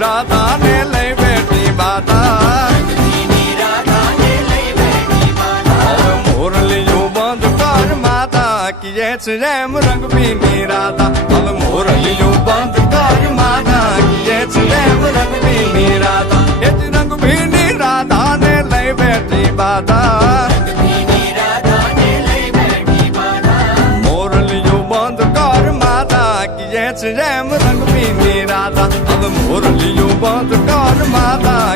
રાધા ને લઈ બેઠી માતા મોરલીયું બંધ કર માતા કીએ છે એમ રંગભીની રાધા હવે મોરલીયું બંધ કર માતા કીએ છે એમ રંગભીની રાધા એ જ રંગભીની રાધા ને લઈ બેઠી માતા મોરલીયું બંધ કર માતા કીએ છે એમ રંગભીની રાધા હવે મોરલીયું બંધ કર માતા